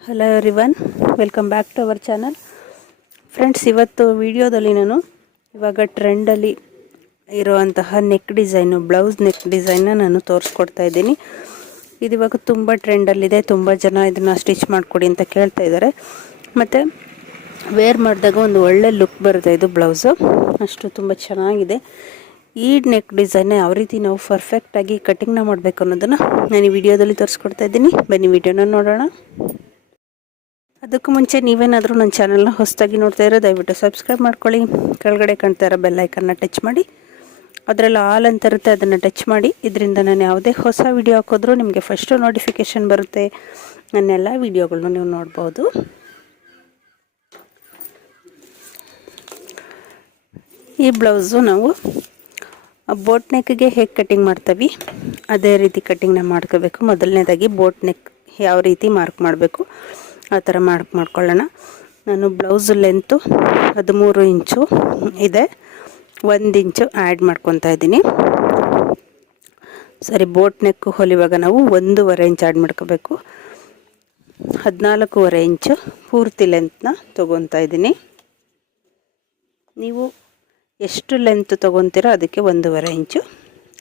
Hello everyone, welcome back to our channel. Friends, ಇವತ್ತು ವಿಡಿಯೋದಲ್ಲಿ ನಾನು ಇವಾಗ ಟ್ರೆಂಡಲ್ಲಿ ಇರುವಂತಹ ನೆಕ್ ಡಿಸೈನು, ಬ್ಲೌಸ್ ನೆಕ್ ಡಿಸೈನ್ನ ನಾನು ತೋರಿಸ್ಕೊಡ್ತಾ ಇದ್ದೀನಿ. ಇದು ಇವಾಗ ತುಂಬ ಟ್ರೆಂಡಲ್ಲಿದೆ. ತುಂಬ ಜನ ಇದನ್ನು ಸ್ಟಿಚ್ ಮಾಡಿಕೊಡಿ ಅಂತ ಕೇಳ್ತಾ ಇದ್ದಾರೆ. ಮತ್ತು ವೇರ್ ಮಾಡಿದಾಗ ಒಂದು ಒಳ್ಳೆ ಲುಕ್ ಬರುತ್ತೆ. ಇದು ಬ್ಲೌಸು ಅಷ್ಟು ತುಂಬ ಚೆನ್ನಾಗಿದೆ. ಈ ನೆಕ್ ಡಿಸೈನ್ನ ಯಾವ ರೀತಿ ನಾವು ಪರ್ಫೆಕ್ಟಾಗಿ ಕಟಿಂಗ್ನ ಮಾಡಬೇಕು ಅನ್ನೋದನ್ನು ನಾನು ಈ ವಿಡಿಯೋದಲ್ಲಿ ತೋರಿಸ್ಕೊಡ್ತಾ ಇದ್ದೀನಿ. ಬನ್ನಿ ವಿಡಿಯೋನ ನೋಡೋಣ. ಅದಕ್ಕೂ ಮುಂಚೆ ನೀವೇನಾದರೂ ನನ್ನ ಚಾನಲ್ನ ಹೊಸದಾಗಿ ನೋಡ್ತಾ ಇರೋ ದಯವಿಟ್ಟು ಸಬ್ಸ್ಕ್ರೈಬ್ ಮಾಡ್ಕೊಳ್ಳಿ. ಕೆಳಗಡೆ ಕಾಣ್ತಾ ಇರೋ ಬೆಲ್ ಐಕನ್ನ ಟಚ್ ಮಾಡಿ, ಅದರಲ್ಲಿ ಆಲ್ ಅಂತ ಇರುತ್ತೆ, ಅದನ್ನು ಟಚ್ ಮಾಡಿ. ಇದರಿಂದ ನಾನು ಯಾವುದೇ ಹೊಸ ವಿಡಿಯೋ ಹಾಕಿದ್ರೂ ನಿಮಗೆ ಫಸ್ಟು ನೋಟಿಫಿಕೇಷನ್ ಬರುತ್ತೆ. ನನ್ನೆಲ್ಲ ವಿಡಿಯೋಗಳನ್ನ ನೀವು ನೋಡ್ಬೋದು. ಈ ಬ್ಲೌಸು ನಾವು ಬೋಟ್ ನೆಕ್ಗೆ ಹೇಗೆ ಕಟಿಂಗ್ ಮಾಡ್ತೀವಿ ಅದೇ ರೀತಿ ಕಟಿಂಗ್ನ ಮಾಡ್ಕೋಬೇಕು. ಮೊದಲನೇದಾಗಿ ಬೋಟ್ ನೆಕ್ ಯಾವ ರೀತಿ ಮಾರ್ಕ್ ಮಾಡಬೇಕು ಆ ಥರ ಮಾಡ್ಕೊಳ್ಳೋಣ. ನಾನು ಬ್ಲೌಸು ಲೆಂತು 13 ಇಂಚು ಇದೆ, 1 ಇಂಚು ಆ್ಯಡ್ ಮಾಡ್ಕೊತಾ ಇದ್ದೀನಿ. ಸರಿ, ಬೋಟ್ ನೆಕ್ ಹೊಲಿವಾಗ ನಾವು 1.5 ಇಂಚ್ ಆ್ಯಡ್ ಮಾಡ್ಕೋಬೇಕು. 14.5 ಇಂಚು ಪೂರ್ತಿ ಲೆಂತ್ನ ತೊಗೊತಾ ಇದ್ದೀನಿ. ನೀವು ಎಷ್ಟು ಲೆಂತ್ ತೊಗೊತೀರೋ ಅದಕ್ಕೆ 1.5 ಇಂಚು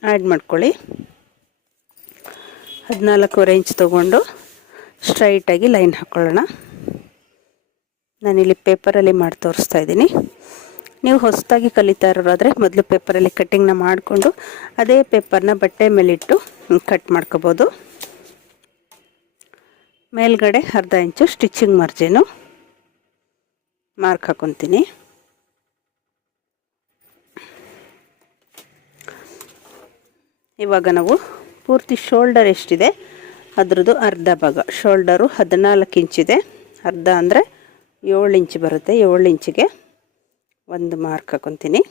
ಆ್ಯಡ್ ಮಾಡ್ಕೊಳ್ಳಿ. 14.5 ಇಂಚ್ ತೊಗೊಂಡು ಸ್ಟ್ರೈಟಾಗಿ ಲೈನ್ ಹಾಕ್ಕೊಳ್ಳೋಣ. ನಾನಿಲ್ಲಿ ಪೇಪರಲ್ಲಿ ಮಾಡಿ ತೋರಿಸ್ತಾ ಇದ್ದೀನಿ. ನೀವು ಹೊಸದಾಗಿ ಕಲಿತಾ ಇರೋರಾದರೆ ಮೊದಲು ಪೇಪರಲ್ಲಿ ಕಟ್ಟಿಂಗ್ನ ಮಾಡಿಕೊಂಡು ಅದೇ ಪೇಪರ್ನ ಬಟ್ಟೆ ಮೇಲಿಟ್ಟು ಕಟ್ ಮಾಡ್ಕೋಬೋದು. ಮೇಲ್ಗಡೆ 1/2 ಇಂಚು ಸ್ಟಿಚಿಂಗ್ ಮಾರ್ಜಿನು ಮಾರ್ಕ್ ಹಾಕೊತೀನಿ. ಇವಾಗ ನಾವು ಪೂರ್ತಿ ಶೋಲ್ಡರ್ ಎಷ್ಟಿದೆ ಅದರದ್ದು ಅರ್ಧ ಭಾಗ, ಶೋಲ್ಡರು 14 ಇಂಚಿದೆ, ಅರ್ಧ ಅಂದರೆ 7 ಇಂಚ್ ಬರುತ್ತೆ. 7 ಇಂಚಿಗೆ ಒಂದು ಮಾರ್ಕ್ ಹಾಕೊತೀನಿ.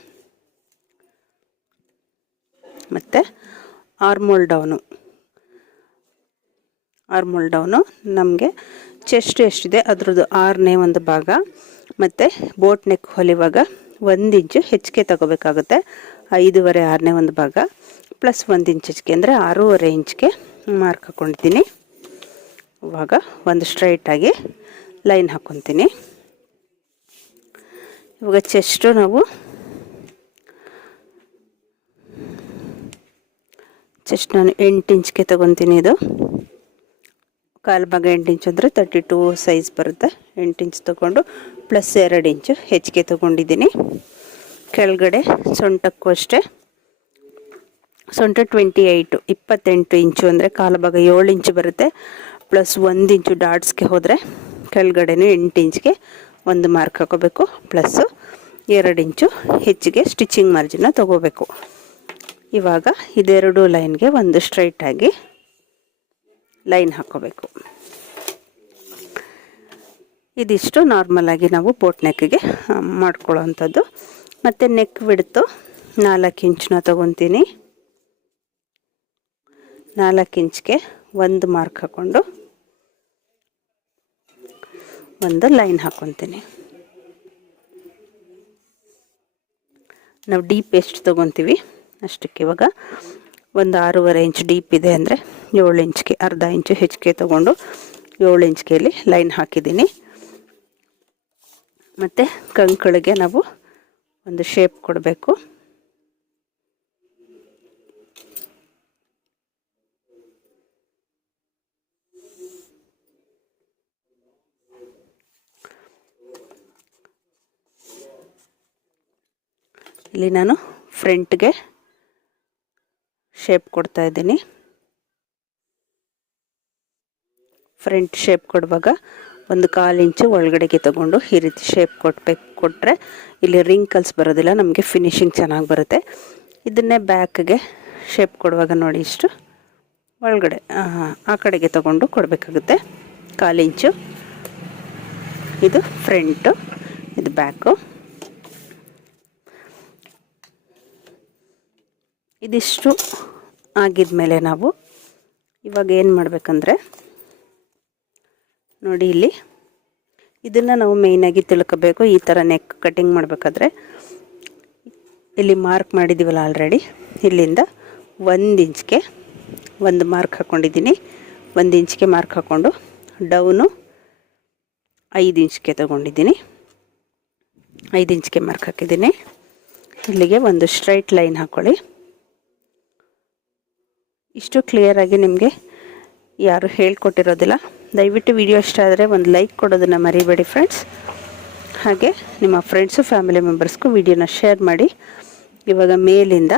ಮತ್ತು ಆರ್ಮೋಲ್ ಡೌನು ನಮಗೆ ಚೆಸ್ಟ್ ಎಷ್ಟಿದೆ ಅದರದ್ದು 6ನೇ ಒಂದು ಭಾಗ. ಮತ್ತು ಬೋಟ್ ನೆಕ್ ಹೊಲಿವಾಗ 1 ಇಂಚು ಹೆಚ್ಚಿಗೆ ತಗೋಬೇಕಾಗುತ್ತೆ. 5.5 6ನೇ ಒಂದು ಭಾಗ ಪ್ಲಸ್ 1 ಇಂಚ್ ಹೆಚ್ಚಿಗೆ ಅಂದರೆ 6.5 ಇಂಚ್ಗೆ ಮಾರ್ಕ್ ಹಾಕ್ಕೊಂಡಿದ್ದೀನಿ. ಇವಾಗ ಒಂದು ಸ್ಟ್ರೈಟಾಗಿ ಲೈನ್ ಹಾಕ್ಕೊತೀನಿ. ಇವಾಗ ಚೆಸ್ಟು ನಾವು ನಾನು 8 ಇಂಚ್ಗೆ ತೊಗೊತೀನಿ. ಇದು ಕಾಲು ಭಾಗ 8 ಇಂಚ್ ಅಂದರೆ 32 ಸೈಜ್ ಬರುತ್ತೆ. 8 ಇಂಚ್ ತೊಗೊಂಡು ಪ್ಲಸ್ 2 ಇಂಚು ಹೆಚ್ಚಿಗೆ ತೊಗೊಂಡಿದ್ದೀನಿ. ಕೆಳಗಡೆ ಸೊಂಟಕ್ಕೂ ಅಷ್ಟೇ, ಸೊಂಟ 28 ಇಂಚು ಅಂದರೆ ಕಾಲು ಭಾಗ 7 ಇಂಚು ಬರುತ್ತೆ. ಪ್ಲಸ್ 1 ಇಂಚು ಡಾಟ್ಸ್ಗೆ ಹೋದರೆ ಕೆಳಗಡೆನೂ 8 ಇಂಚ್ಗೆ ಒಂದು ಮಾರ್ಕ್ ಹಾಕೋಬೇಕು. ಪ್ಲಸ್ಸು 2 ಇಂಚು ಹೆಚ್ಚಿಗೆ ಸ್ಟಿಚಿಂಗ್ ಮಾರ್ಜಿನ ತೊಗೋಬೇಕು. ಇವಾಗ ಇದೆರಡು ಲೈನ್ಗೆ ಒಂದು ಸ್ಟ್ರೈಟಾಗಿ ಲೈನ್ ಹಾಕ್ಕೋಬೇಕು. ಇದಿಷ್ಟು ನಾರ್ಮಲಾಗಿ ನಾವು ಬೋಟ್ ನೆಕ್ಗೆ ಮಾಡ್ಕೊಳ್ಳೋ ಅಂಥದ್ದು. ಮತ್ತು ನೆಕ್ ಬಿಡ್ತು 4 ಇಂಚನ್ನ ತೊಗೊತೀನಿ. 4 ಇಂಚ್ಗೆ ಒಂದು ಮಾರ್ಕ್ ಹಾಕ್ಕೊಂಡು ಒಂದು ಲೈನ್ ಹಾಕ್ಕೊತೀನಿ. ನಾವು ಡೀಪ್ ಎಷ್ಟು ತೊಗೊತೀವಿ ಅಷ್ಟಕ್ಕೆ ಇವಾಗ ಒಂದು 6.5 ಇಂಚ್ ಡೀಪ್ ಇದೆ ಅಂದರೆ 7 ಇಂಚ್ಗೆ 1/2 ಇಂಚು ಹೆಚ್ಚಿಗೆ ತೊಗೊಂಡು 7 ಇಂಚ್ಗೆಯಲ್ಲಿ ಲೈನ್ ಹಾಕಿದ್ದೀನಿ. ಮತ್ತು ಕಂಕಳಿಗೆ ನಾವು ಒಂದು ಶೇಪ್ ಕೊಡಬೇಕು. ಇಲ್ಲಿ ನಾನು ಫ್ರಂಟ್ಗೆ ಶೇಪ್ ಕೊಡ್ತಾ ಇದ್ದೀನಿ. ಫ್ರಂಟ್ ಶೇಪ್ ಕೊಡುವಾಗ ಒಂದು 1/4 ಇಂಚು ಒಳಗಡೆಗೆ ತಗೊಂಡು ಈ ರೀತಿ ಶೇಪ್ ಕೊಟ್ಟರೆ ಇಲ್ಲಿ ರಿಂಕಲ್ಸ್ ಬರೋದಿಲ್ಲ, ನಮಗೆ ಫಿನಿಶಿಂಗ್ ಚೆನ್ನಾಗಿ ಬರುತ್ತೆ. ಇದನ್ನೇ ಬ್ಯಾಕ್ಗೆ ಶೇಪ್ ಕೊಡುವಾಗ ನೋಡಿ ಇಷ್ಟು ಒಳಗಡೆ ಆ ಕಡೆಗೆ ತಗೊಂಡು ಕೊಡಬೇಕಾಗುತ್ತೆ. 1/4 ಇಂಚು ಇದು ಫ್ರಂಟು, ಇದು ಬ್ಯಾಕು. ಇದಿಷ್ಟು ಆಗಿದ್ಮೇಲೆ ನಾವು ಇವಾಗ ಏನು ಮಾಡಬೇಕಂದ್ರೆ ನೋಡಿ, ಇಲ್ಲಿ ಇದನ್ನು ನಾವು ಮೇಯ್ನಾಗಿ ತಿಳ್ಕೋಬೇಕು. ಈ ಥರ ನೆಕ್ ಕಟಿಂಗ್ ಮಾಡಬೇಕಾದ್ರೆ ಇಲ್ಲಿ ಮಾರ್ಕ್ ಮಾಡಿದ್ದೀವಲ್ಲ ಆಲ್ರೆಡಿ, ಇಲ್ಲಿಂದ 1 ಇಂಚ್ಗೆ ಒಂದು ಮಾರ್ಕ್ ಹಾಕ್ಕೊಂಡಿದ್ದೀನಿ. 1 ಇಂಚ್ಗೆ ಮಾರ್ಕ್ ಹಾಕ್ಕೊಂಡು ಡೌನು 5 ಇಂಚ್ಗೆ ತೊಗೊಂಡಿದ್ದೀನಿ. 5 ಇಂಚ್ಗೆ ಮಾರ್ಕ್ ಹಾಕಿದ್ದೀನಿ. ಇಲ್ಲಿಗೆ ಒಂದು ಸ್ಟ್ರೈಟ್ ಲೈನ್ ಹಾಕ್ಕೊಳ್ಳಿ. ಇಷ್ಟು ಕ್ಲಿಯರಾಗಿ ನಿಮಗೆ ಯಾರು ಹೇಳ್ಕೊಟ್ಟಿರೋದಿಲ್ಲ. ದಯವಿಟ್ಟು ವಿಡಿಯೋ ಇಷ್ಟ ಆದರೆ ಒಂದು ಲೈಕ್ ಕೊಡೋದನ್ನು ಮರಿಬೇಡಿ ಫ್ರೆಂಡ್ಸ್. ಹಾಗೆ ನಿಮ್ಮ ಫ್ರೆಂಡ್ಸು ಫ್ಯಾಮಿಲಿ ಮೆಂಬರ್ಸ್ಗೂ ವಿಡಿಯೋನ ಶೇರ್ ಮಾಡಿ. ಇವಾಗ ಮೇಲಿಂದ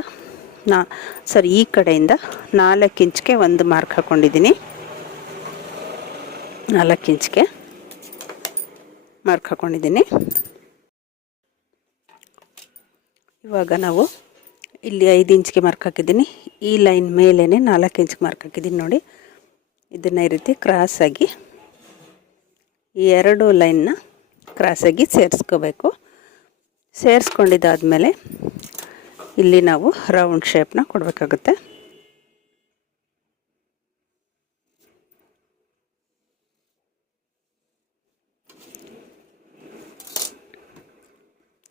ಈ ಕಡೆಯಿಂದ 4 ಇಂಚ್ಗೆ ಒಂದು ಮಾರ್ಕ್ ಹಾಕ್ಕೊಂಡಿದ್ದೀನಿ. 4 ಇಂಚ್ಗೆ ಮಾರ್ಕ್ ಹಾಕ್ಕೊಂಡಿದ್ದೀನಿ. ಇವಾಗ ನಾವು ಇಲ್ಲಿ 5 ಇಂಚ್ಗೆ ಮಾರ್ಕ್ ಹಾಕಿದ್ದೀನಿ. ಈ ಲೈನ್ ಮೇಲೇ 4 ಇಂಚ್ಗೆ ಮಾರ್ಕ್ ಹಾಕಿದ್ದೀನಿ ನೋಡಿ. ಇದನ್ನು ಈ ರೀತಿ ಕ್ರಾಸಾಗಿ ಈ 2 ಲೈನ್ನ ಕ್ರಾಸಾಗಿ ಸೇರಿಸ್ಕೋಬೇಕು. ಸೇರಿಸ್ಕೊಂಡಿದ್ದಾದಮೇಲೆ ಇಲ್ಲಿ ನಾವು ರೌಂಡ್ ಶೇಪ್ನ ಕೊಡಬೇಕಾಗುತ್ತೆ.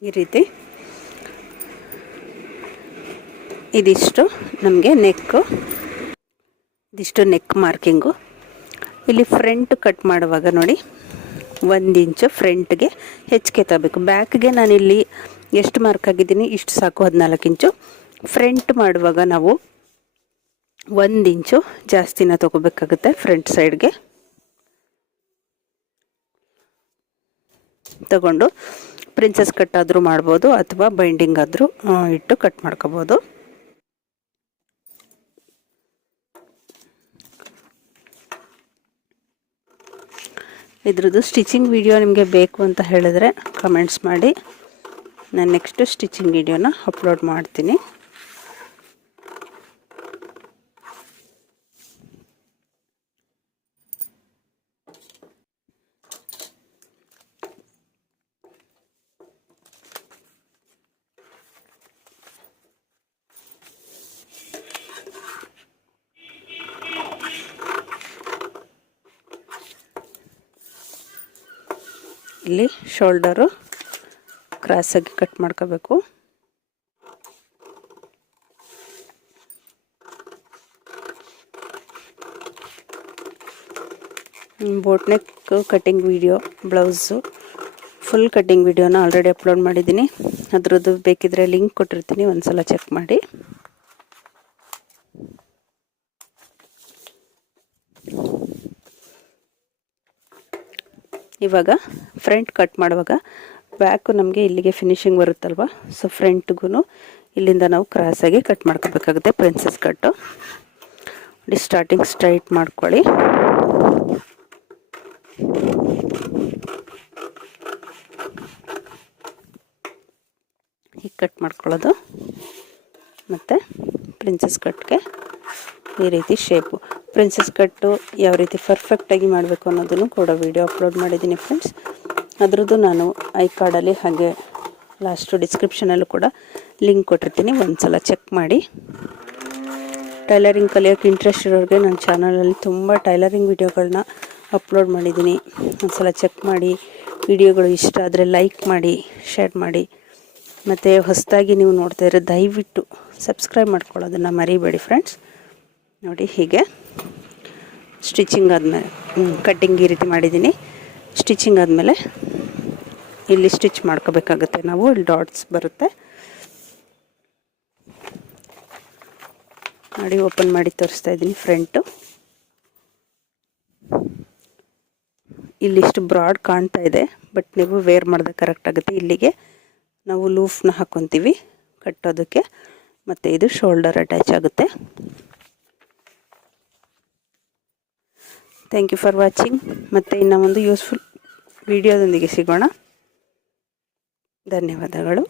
ಈ ರೀತಿ ಇದಿಷ್ಟು ನಮಗೆ ಇದಿಷ್ಟು ನೆಕ್ ಮಾರ್ಕಿಂಗು. ಇಲ್ಲಿ ಫ್ರಂಟ್ ಕಟ್ ಮಾಡುವಾಗ ನೋಡಿ 1 ಇಂಚು ಫ್ರಂಟ್ಗೆ ಹೆಚ್ಚಿಗೆ ತಗೋಬೇಕು. ಬ್ಯಾಕ್ಗೆ ನಾನಿಲ್ಲಿ ಎಷ್ಟು ಮಾರ್ಕ್ ಆಗಿದ್ದೀನಿ ಇಷ್ಟು ಸಾಕು, 14 ಇಂಚು. ಫ್ರಂಟ್ ಮಾಡುವಾಗ ನಾವು 1 ಇಂಚು ಜಾಸ್ತಿನ ತೊಗೋಬೇಕಾಗುತ್ತೆ. ಫ್ರಂಟ್ ಸೈಡ್ಗೆ ತಗೊಂಡು ಪ್ರಿನ್ಸಸ್ ಕಟ್ ಆದರೂ ಮಾಡ್ಬೋದು ಅಥವಾ ಬೈಂಡಿಂಗ್ ಆದರೂ ಇಟ್ಟು ಕಟ್ ಮಾಡ್ಕೋಬೋದು. ಇದ್ರದ್ದು ಸ್ಟಿಚಿಂಗ್ ವಿಡಿಯೋ ನಿಮಗೆ ಬೇಕು ಅಂತ ಹೇಳಿದ್ರೆ ಕಮೆಂಟ್ಸ್ ಮಾಡಿ. ನಾನು ನೆಕ್ಸ್ಟ್ ಸ್ಟಿಚಿಂಗ್ ವಿಡಿಯೋನ ಅಪ್ಲೋಡ್ ಮಾಡ್ತೀನಿ. ಇಲ್ಲಿ ಶೋಲ್ಡರು ಕ್ರಾಸಾಗಿ ಕಟ್ ಮಾಡ್ಕೋಬೇಕು. Boat neck cutting video, blouse full cutting ವಿಡಿಯೋನ ಆಲ್ರೆಡಿ ಅಪ್ಲೋಡ್ ಮಾಡಿದ್ದೀನಿ. ಅದರದ್ದು ಬೇಕಿದ್ರೆ ಲಿಂಕ್ ಕೊಟ್ಟಿರ್ತೀನಿ, ಒಂದ್ಸಲ ಚೆಕ್ ಮಾಡಿ. ಇವಾಗ ಫ್ರಂಟ್ ಕಟ್ ಮಾಡುವಾಗ ಬ್ಯಾಕು ನಮಗೆ ಇಲ್ಲಿಗೆ ಫಿನಿಶಿಂಗ್ ಬರುತ್ತಲ್ವ, ಸೊ ಫ್ರಂಟ್ಗೂ ಇಲ್ಲಿಂದ ನಾವು ಕ್ರಾಸಾಗಿ ಕಟ್ ಮಾಡ್ಕೋಬೇಕಾಗುತ್ತೆ. ಪ್ರಿನ್ಸಸ್ ಕಟ್ಟು ನೋಡಿ, ಸ್ಟಾರ್ಟಿಂಗ್ ಸ್ಟ್ರೈಟ್ ಮಾಡ್ಕೊಳ್ಳಿ. ಹೀಗೆ ಕಟ್ ಮಾಡ್ಕೊಳ್ಳೋದು. ಮತ್ತು ಪ್ರಿನ್ಸಸ್ ಕಟ್ಗೆ ಈ ರೀತಿ ಶೇಪು. ಪ್ರಿನ್ಸಸ್ ಕಟ್ಟು ಯಾವ ರೀತಿ ಪರ್ಫೆಕ್ಟಾಗಿ ಮಾಡಬೇಕು ಅನ್ನೋದನ್ನು ಕೂಡ ವಿಡಿಯೋ ಅಪ್ಲೋಡ್ ಮಾಡಿದ್ದೀನಿ ಫ್ರೆಂಡ್ಸ್. ಅದರದ್ದು ನಾನು ಐ ಕಾರ್ಡಲ್ಲಿ ಹಾಗೆ ಲಾಸ್ಟು ಡಿಸ್ಕ್ರಿಪ್ಷನಲ್ಲೂ ಕೂಡ ಲಿಂಕ್ ಕೊಟ್ಟಿರ್ತೀನಿ, ಒಂದ್ಸಲ ಚೆಕ್ ಮಾಡಿ. ಟೈಲರಿಂಗ್ ಕಲಿಯೋಕ್ಕೆ ಇಂಟ್ರೆಸ್ಟ್ ಇರೋರಿಗೆ ನನ್ನ ಚಾನಲಲ್ಲಿ ತುಂಬ ಟೈಲರಿಂಗ್ ವಿಡಿಯೋಗಳನ್ನ ಅಪ್ಲೋಡ್ ಮಾಡಿದ್ದೀನಿ, ಒಂದ್ಸಲ ಚೆಕ್ ಮಾಡಿ. ವಿಡಿಯೋಗಳು ಇಷ್ಟ ಆದರೆ ಲೈಕ್ ಮಾಡಿ, ಶೇರ್ ಮಾಡಿ. ಮತ್ತು ಹೊಸದಾಗಿ ನೀವು ನೋಡ್ತಾ ಇರೋ ದಯವಿಟ್ಟು ಸಬ್ಸ್ಕ್ರೈಬ್ ಮಾಡ್ಕೊಳ್ಳೋದನ್ನು ಮರಿಬೇಡಿ ಫ್ರೆಂಡ್ಸ್. ನೋಡಿ, ಹೀಗೆ ಸ್ಟಿಚಿಂಗ್ ಆದಮೇಲೆ ಕಟ್ಟಿಂಗ್ ಈ ರೀತಿ ಮಾಡಿದ್ದೀನಿ. ಸ್ಟಿಚಿಂಗ್ ಆದಮೇಲೆ ಇಲ್ಲಿ ಸ್ಟಿಚ್ ಮಾಡ್ಕೋಬೇಕಾಗುತ್ತೆ ನಾವು. ಇಲ್ಲಿ ಡಾಟ್ಸ್ ಬರುತ್ತೆ ನೋಡಿ, ಓಪನ್ ಮಾಡಿ ತೋರಿಸ್ತಾ ಇದ್ದೀನಿ. ಫ್ರಂಟು ಇಲ್ಲಿಷ್ಟು ಬ್ರಾಡ್ ಕಾಣ್ತಾ ಇದೆ, ಬಟ್ ನೀವು ವೇರ್ ಮಾಡಿದಾಗ ಕರೆಕ್ಟ್ ಆಗುತ್ತೆ. ಇಲ್ಲಿಗೆ ನಾವು ಲೂಫ್ನ ಹಾಕ್ಕೊತೀವಿ ಕಟ್ಟೋದಕ್ಕೆ, ಮತ್ತು ಇದು ಶೋಲ್ಡರ್ ಅಟ್ಯಾಚ್ ಆಗುತ್ತೆ. Thank you for watching. ಮತ್ತು ಇನ್ನು ಒಂದು ಯೂಸ್ಫುಲ್ ವಿಡಿಯೋದೊಂದಿಗೆ ಸಿಗೋಣ. ಧನ್ಯವಾದಗಳು.